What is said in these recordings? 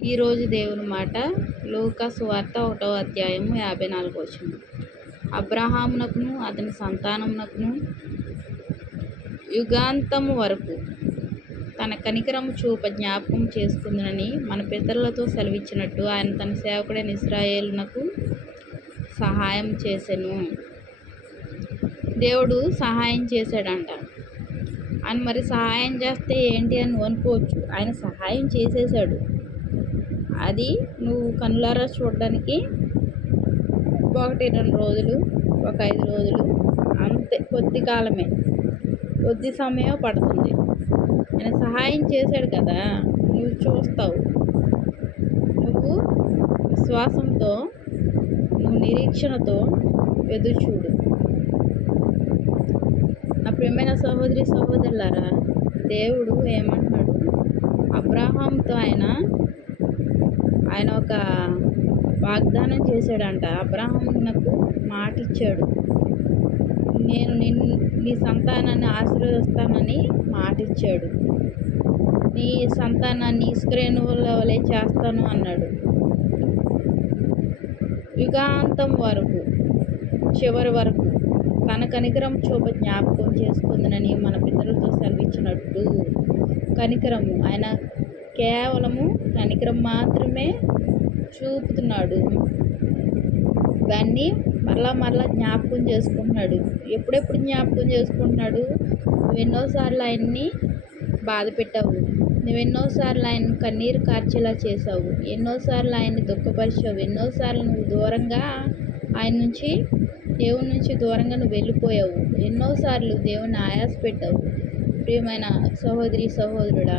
ఈరోజు దేవుని మాట లూకా సువార్త ఒకటో అధ్యాయము యాభై నాలుగు వచ్చింది అబ్రహామునకును అతని సంతానమునకును యుగాంతము వరకు తన కనికరము చూప జ్ఞాపకం చేసుకుందనని మన పితరులతో సెలవిచ్చినట్టు ఆయన తన సేవకుడైన ఇస్రాయేలునకు సహాయం చేశాను దేవుడు సహాయం చేశాడంట. ఆయన మరి సహాయం చేస్తే ఏంటి అని అనుకోవచ్చు. ఆయన సహాయం చేసేసాడు అది నువ్వు కనులారా చూడడానికి? ఒకటి రెండు రోజులు ఒక ఐదు రోజులు అంతే. కొద్ది కాలమే. కొద్ది సమయం పడుతుంది. ఆయన సహాయం చేశాడు కదా నువ్వు చూస్తావు. నువ్వు విశ్వాసంతో నువ్వు నిరీక్షణతో ఎదురు చూడు నా ప్రియమైన సహోదరి సహోదరులారా దేవుడు ఏమంటున్నాడు? అబ్రాహాంతో ఆయన ఆయన ఒక వాగ్దానం చేశాడంట. అబ్రాహ్మణకు మాట ఇచ్చాడు నేను నిన్ను నీ సంతానాన్ని ఆశీర్వదిస్తానని మాట ఇచ్చాడు నీ సంతానాన్ని ఇస్క్రేణువుల వలె చేస్తాను అన్నాడు. యుగాంతం వరకు చివరి వరకు తన కనికరం చూప జ్ఞాపకం చేసుకుందనని మన పితరులతో సెలవిచ్చినట్టు కనికరము. ఆయన కేవలము కనికరం మాత్రమే చూపుతున్నాడు. దాన్ని మరలా మరలా జ్ఞాపకం చేసుకుంటున్నాడు. ఎప్పుడెప్పుడు జ్ఞాపకం చేసుకుంటున్నాడు? నువ్వెన్నోసార్లు ఆయన్ని బాధ పెట్టావు నువ్వెన్నోసార్లు ఆయన కన్నీరు కార్చేలా చేసావు ఎన్నోసార్లు ఆయన్ని దుఃఖపరిచావు. ఎన్నోసార్లు నువ్వు దూరంగా ఆయన నుంచి దేవుని నుంచి దూరంగా నువ్వు వెళ్ళిపోయావు. ఎన్నోసార్లు దేవుని ఆయాస పెట్టావు ప్రియమైన సహోదరి సహోదరుడా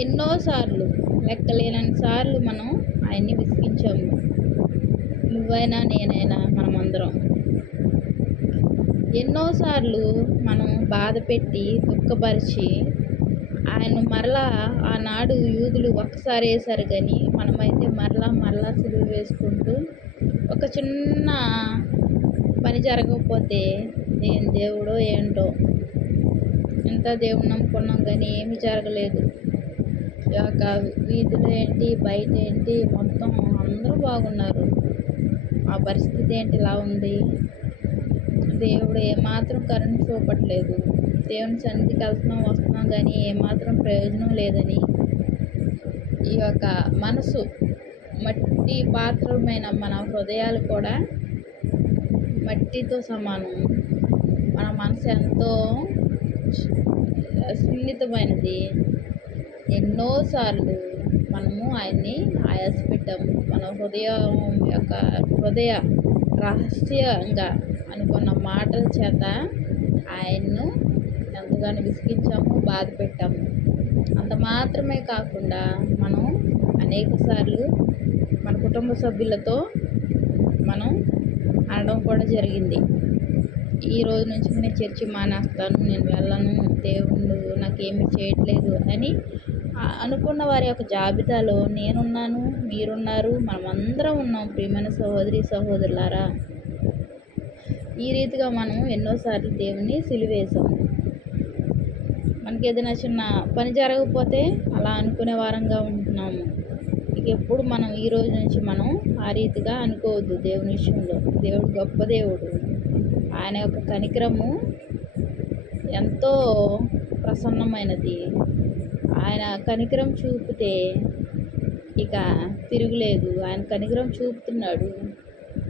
ఎన్నోసార్లు లెక్కలేనన్ని సార్లు మనం ఆయన్ని విసిగించాము నువ్వైనా నేనైనా మనమందరం. ఎన్నోసార్లు మనం బాధ పెట్టి దుఃఖపరిచి ఆయన మరలా ఆనాడు యూదులు ఒక్కసారి వేశారు కానీ మనమైతే మరలా మరలా సిలువ వేసుకుంటూ ఒక చిన్న పని జరగకపోతే నేను దేవుడో ఏంటో అంతా దేవుడు నమ్ముకున్నాం కానీ ఏమీ జరగలేదు. యొక్క వీధులు ఏంటి బయట ఏంటి మొత్తం అందరూ బాగున్నారు. ఆ పరిస్థితి ఏంటి ఇలా ఉంది? దేవుడు ఏమాత్రం కరుణ చూపట్లేదు. దేవుని సన్నిధికి వెళ్తున్నాం వస్తున్నాం కానీ ఏమాత్రం ప్రయోజనం లేదని. ఈ యొక్క మనసు మట్టి పాత్రమైన మన హృదయాలు కూడా మట్టితో సమానం. మన మనసు ఎంతో సున్నితమైనది. ఎన్నోసార్లు మనము ఆయన్ని ఆయాసపెట్టాము. మన హృదయం యొక్క హృదయ రహస్యంగా అనుకున్న మాటల చేత ఆయన్ను ఎంతగానో విసిగించాము బాధ పెట్టాము అంత మాత్రమే కాకుండా మనం అనేక సార్లు మన కుటుంబ సభ్యులతో మనం అనడం కూడా జరిగింది. ఈ రోజు నుంచి నేను చర్చి మానేస్తాను నేను వెళ్ళను దేవుడు నాకేమి చేయట్లేదు అని అనుకున్న వారి యొక్క జాబితాలో నేనున్నాను మీరున్నారు మనమందరం ఉన్నాం ప్రియమైన సహోదరి సహోదరులారా. ఈ రీతిగా మనం ఎన్నోసార్లు దేవుని సిలివేశాం. మనకి ఏదైనా చిన్న పని జరగకపోతే అలా అనుకునే వారంగా ఉంటున్నాము ఇక ఎప్పుడు మనం ఈ రోజు నుంచి మనం ఆ రీతిగా అనుకోవద్దు దేవుని విషయంలో. దేవుడు గొప్ప దేవుడు. ఆయన యొక్క కనికరము ఎంతో ప్రసన్నమైనది. ఆయన కనికరం చూపితే ఇక తిరుగులేదు. ఆయన కనికరం చూపుతున్నాడు.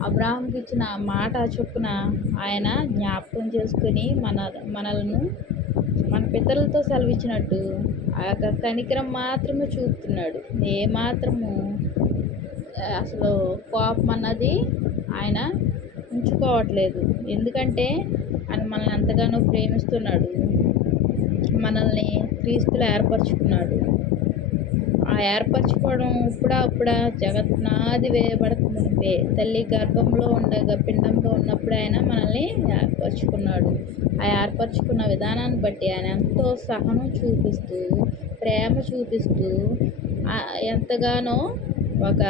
అబ్రాహంకి ఇచ్చిన మాట చొప్పున ఆయన జ్ఞాపకం చేసుకుని మన మనలను మన పితరులతో సెలవిచ్చినట్టు ఆ యొక్క కనికరం మాత్రమే చూపుతున్నాడు. ఏమాత్రము అసలు కోపం అన్నది ఆయన ఉంచుకోవట్లేదు. ఎందుకంటే ఆయన మనల్ని ఎంతగానో ప్రేమిస్తున్నాడు. మనల్ని క్రీస్తులు ఏర్పరచుకున్నాడు. ఆ ఏర్పరచుకోవడం ఇప్పుడా జగత్నాది వేయబడక మునిపే తల్లి గర్భంలో ఉండగా పిండంలో ఉన్నప్పుడు ఆయన మనల్ని ఏర్పరచుకున్నాడు. ఆ ఏర్పరచుకున్న విధానాన్ని బట్టి ఆయన ఎంతో సహనం చూపిస్తూ ప్రేమ చూపిస్తూ ఎంతగానో ఒక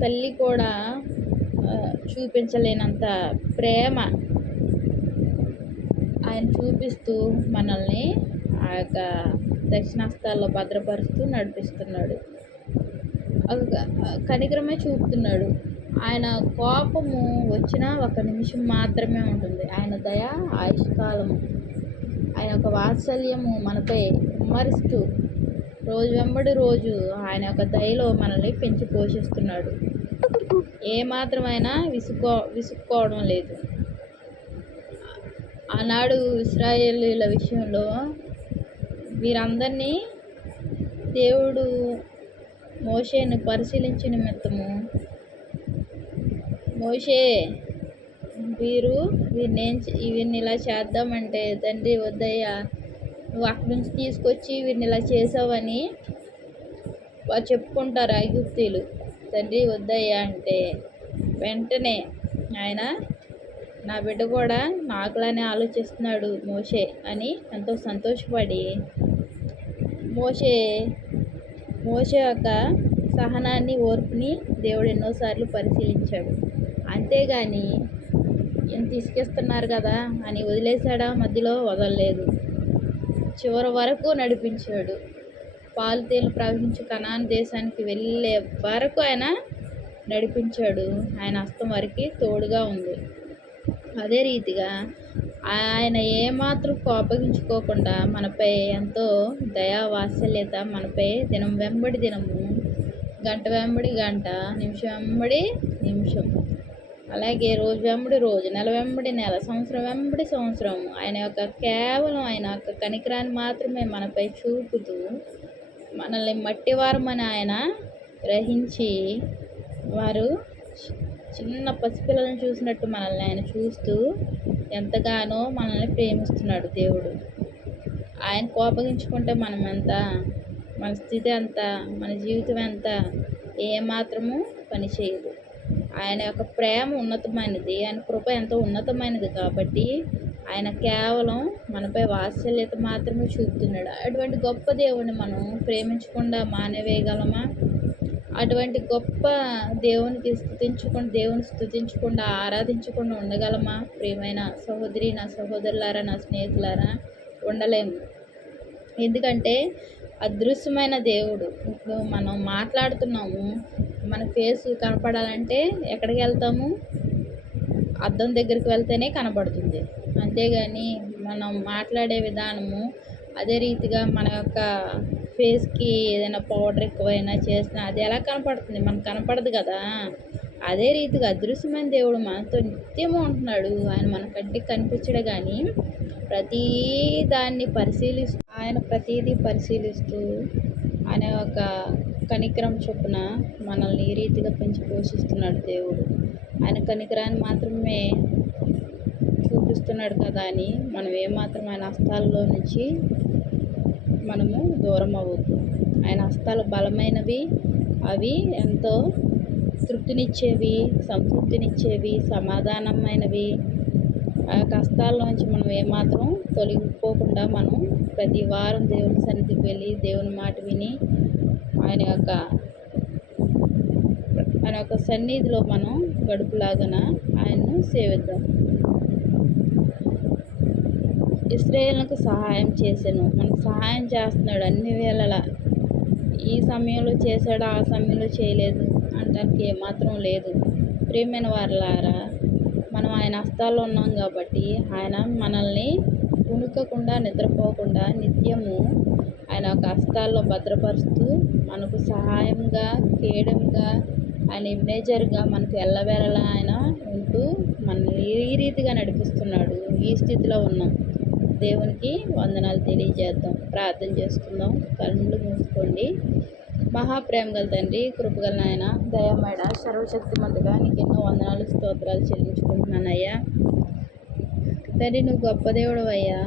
తల్లి కూడా చూపించలేనంత ప్రేమ ఆయన చూపిస్తూ మనల్ని ఆ యొక్క దక్షిణాస్తాల్లో భద్రపరుస్తూ నడిపిస్తున్నాడు. ఒక- కనికరమే చూపుతున్నాడు. ఆయన కోపము వచ్చిన ఒక నిమిషం మాత్రమే ఉంటుంది. ఆయన దయ ఆయుష్కాలము ఆయన ఒక వాత్సల్యము మనపై కుమ్మరిస్తూ రోజు వెంబడి రోజు ఆయన యొక్క దయలో మనల్ని పెంచి పోషిస్తున్నాడు. ఏ విసుక్కో విసుక్కోవడం లేదు. ఆనాడు ఇస్రాయేలీల విషయంలో వీరందరినీ దేవుడు మోషేను పరిశీలించిన నిమిత్తము మోషే వీరు వీరిని చే- వీరిని ఇలా చేద్దామంటే తండ్రి వద్దయ్యా నువ్వు అక్కడి నుంచి తీసుకొచ్చి వీరిని ఇలా చేసావని చెప్పుకుంటారు ఐగుప్తీలు తండ్రి వద్దయ్యా అంటే వెంటనే ఆయన నా బిడ్డ కూడా నాకులానే ఆలోచిస్తున్నాడు మోషే అని ఎంతో సంతోషపడి మోషే మోషే యొక్క సహనాన్ని ఓర్పుని దేవుడు ఎన్నోసార్లు పరిశీలించాడు. అంతేగాని ఏం తీసుకెస్తున్నారు కదా అని వదిలేశాడా? మధ్యలో వదలలేదు. చివరి వరకు నడిపించాడు. పాలు ప్రవహించి ప్రవహించు కనాన్ దేశానికి వెళ్ళే వరకు ఆయన నడిపించాడు. ఆయన హస్తం వారికి తోడుగా ఉంది. అదే రీతిగా ఆయన ఏమాత్రం కోపగించుకోకుండా మనపై ఎంతో దయా వాత్సల్యత మనపై దినం వెంబడి దినము గంట వెంబడి గంట నిమిషం వెంబడి నిమిషం అలాగే రోజు వెంబడి రోజు నెల వెంబడి నెల సంవత్సరం వెంబడి సంవత్సరం ఆయన యొక్క కేవలం ఆయన యొక్క కనికరాన్ని మాత్రమే మనపై చూపుతూ మనల్ని మట్టివారమని ఆయన గ్రహించి వారు చిన్న పసిపిల్లలను చూసినట్టు మనల్ని ఆయన చూస్తూ ఎంతగానో మనల్ని ప్రేమిస్తున్నాడు దేవుడు. ఆయన కోపగించుకుంటే మనం ఎంత మన స్థితి ఎంత మన జీవితం ఎంత ఏమాత్రము పనిచేయదు ఆయన యొక్క ప్రేమ ఉన్నతమైనది ఆయన కృప ఎంతో ఉన్నతమైనది కాబట్టి ఆయన కేవలం మనపై వాత్సల్యత మాత్రమే చూపుతున్నాడు. అటువంటి గొప్ప దేవుని మనం ప్రేమించకుండా మానేవేయగలమా? అటువంటి గొప్ప దేవునికి స్థుతించకుండా దేవుని స్థుతించకుండా ఆరాధించకుండా ఉండగలమా? ప్రియమైన సహోదరి నా సహోదరులారా నా స్నేహితులారా ఉండలేము. ఎందుకంటే అదృశ్యమైన దేవుడు. ఇప్పుడు మనం మాట్లాడుతున్నాము మన ఫేస్ కనపడాలంటే ఎక్కడికి వెళ్తాము? అద్దం దగ్గరికి వెళ్తేనే కనబడుతుంది. అంతేగాని మనం మాట్లాడే విధానము అదే రీతిగా మన యొక్క ఫేస్కి ఏదైనా పౌడర్ ఎక్కువైనా చేసినా అది ఎలా కనపడుతుంది? మనకు కనపడదు కదా. అదే రీతిగా అదృశ్యమైన దేవుడు మనతో నిత్యము ఉంటున్నాడు. ఆయన మన కంటికి కనిపించడు కానీ ప్రతీ దాన్ని పరిశీలిస్తూ ఆయన ప్రతీదీ పరిశీలిస్తూ ఆయన ఒక కనికరం చొప్పున మనల్ని ఈ రీతిగా పెంచి పోషిస్తున్నాడు దేవుడు. ఆయన కనికరాన్ని మాత్రమే చూపిస్తున్నాడు కదా అని మనం ఏమాత్రం ఆయన హస్తాల్లో నుంచి మనము దూరం అవ్వద్దు. ఆయన హస్తాలు బలమైనవి అవి ఎంతో తృప్తినిచ్చేవి సంతృప్తినిచ్చేవి సమాధానమైనవి. ఆ యొక్క నుంచి మనం ఏమాత్రం తొలగిపోకుండా మనం ప్రతి వారం దేవుని సన్నిధికి వెళ్ళి దేవుని మాట విని ఆయన యొక్క ఆయన యొక్క సన్నిధిలో మనం గడుపులాగన ఆయన్ను సేవిద్దాం. ఇస్రాయేల్కు సహాయం చేశాను. మనకు సహాయం చేస్తున్నాడు అన్ని వేళలా. ఈ సమయంలో చేశాడు? ఆ సమయంలో చేయలేదు అంటానికి ఏమాత్రం లేదు. ప్రియమైన వారలారా మనం ఆయన హస్తాల్లో ఉన్నాం కాబట్టి ఆయన మనల్ని కునుకకుండా నిద్రపోకుండా నిత్యము ఆయన ఒక హస్తాల్లో భద్రపరుస్తూ మనకు సహాయంగా కేయడంగా ఆయన ఇమేజర్గా మనకు ఎల్లవేళలా ఆయన ఉంటూ మనల్ని ఈ రీతిగా నడిపిస్తున్నాడు. ఈ స్థితిలో ఉన్నాం. దేవునికి వందనాలు తెలియజేద్దాం. ప్రార్థన చేసుకుందాం. కళ్ళు మూసుకోండి. మహాప్రేమ గల తండ్రి కృపగల నాయన దయమేడ సర్వశక్తిమంతుగా నీకు ఎన్నో వందనాలు స్తోత్రాలు చెల్లించుకుంటున్నానయ్యా. తండ్రి నువ్వు గొప్ప దేవుడు అయ్యా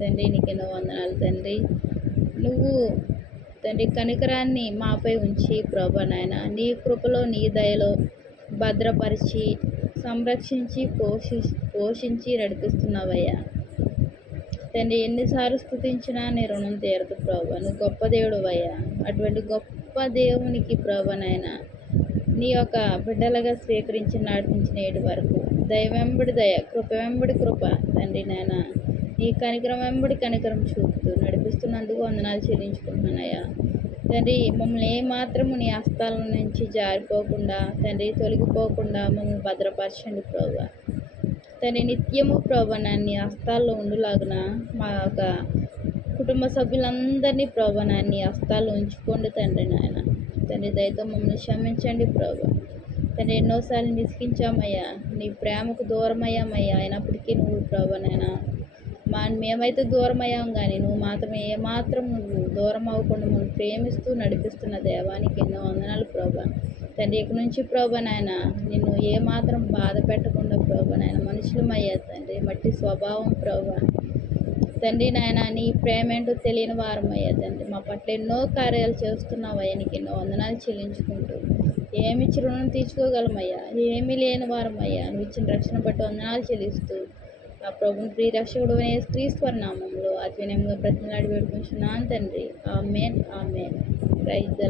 తండ్రి నీకు ఎన్నో వందనాలు తండ్రి. నువ్వు తండ్రి కనికరాన్ని మాపై ఉంచి ప్రభా నాయన నీ కృపలో నీ దయలో భద్రపరిచి సంరక్షించి పోషి పోషించి నడిపిస్తున్నావయ్యా. తండ్రి ఎన్నిసార్లు స్థుతించినా నీ రుణం తీరదు ప్రభా. నువ్వు గొప్ప దేవుడు అయ్యా అటువంటి గొప్ప దేవునికి ప్రభనైనా నీ యొక్క బిడ్డలుగా స్వీకరించి నడిపించిన నేటి వరకు దయ వెంబడి దయ కృప వెంబడి కృప తండ్రి నాయన నీ కనికరం వెంబడి కనికరం చూపుతూ నడిపిస్తున్నందుకు వందనాలు చెల్లించుకుంటున్నానయ్యా. తండ్రి మమ్మల్ని ఏమాత్రము నీ హస్తాల నుంచి జారిపోకుండా తండ్రి తొలగిపోకుండా మమ్మల్ని భద్రపరచండి ప్రభా. అతని నిత్యము ప్రభా హస్తాల్లో ఉండులాగున మా యొక్క కుటుంబ సభ్యులందరినీ ప్రభా నాన్ని హస్తాల్లో ఉంచుకోండి తండ్రి నాయన. తండ్రి దయతో మమ్మల్ని క్షమించండి ప్రభా. తండ్రి ఎన్నోసార్లు నిసికించామయ్యా. నీ ప్రేమకు దూరమయ్యామయ్యా. అయినప్పటికీ నువ్వు ప్రభా మా మేమైతే దూరం అయ్యాం కానీ నువ్వు మాత్రమే ఏమాత్రం నువ్వు దూరం అవ్వకుండా మమ్మల్ని ప్రేమిస్తూ నడిపిస్తున్న దేవానికి ఎన్నో వందనాలు ప్రభా. తండ్రి ఇక నుంచి ప్రభా నిన్ను ఏమాత్రం బాధ పెట్టకుండా ప్రభా నాయన మనుషులమయ్యా తండ్రి మట్టి స్వభావం ప్రభా. తండ్రి నాయన నీ ప్రేమ ఏంటో తెలియని వారమయ్యా తండ్రి మా పట్ల ఎన్నో కార్యాలు చేస్తున్నావయ్యా నీకు ఎన్నో వందనాలు చెల్లించుకుంటూ. ఏమిచ్చి రుణం తీర్చుకోగలమయ్యా ఏమీ లేని వారమయ్యా నువ్వు ఇచ్చిన రక్షణ బట్టి వందనాలు చెల్లిస్తూ. ఆ ప్రభుని ప్రియ రక్షకుడు అనే క్రీస్తు నామంలో అతి వినయంగా బ్రతిమలాడి వేడుకుంటున్నాను తండ్రి. Amen amen. Praise the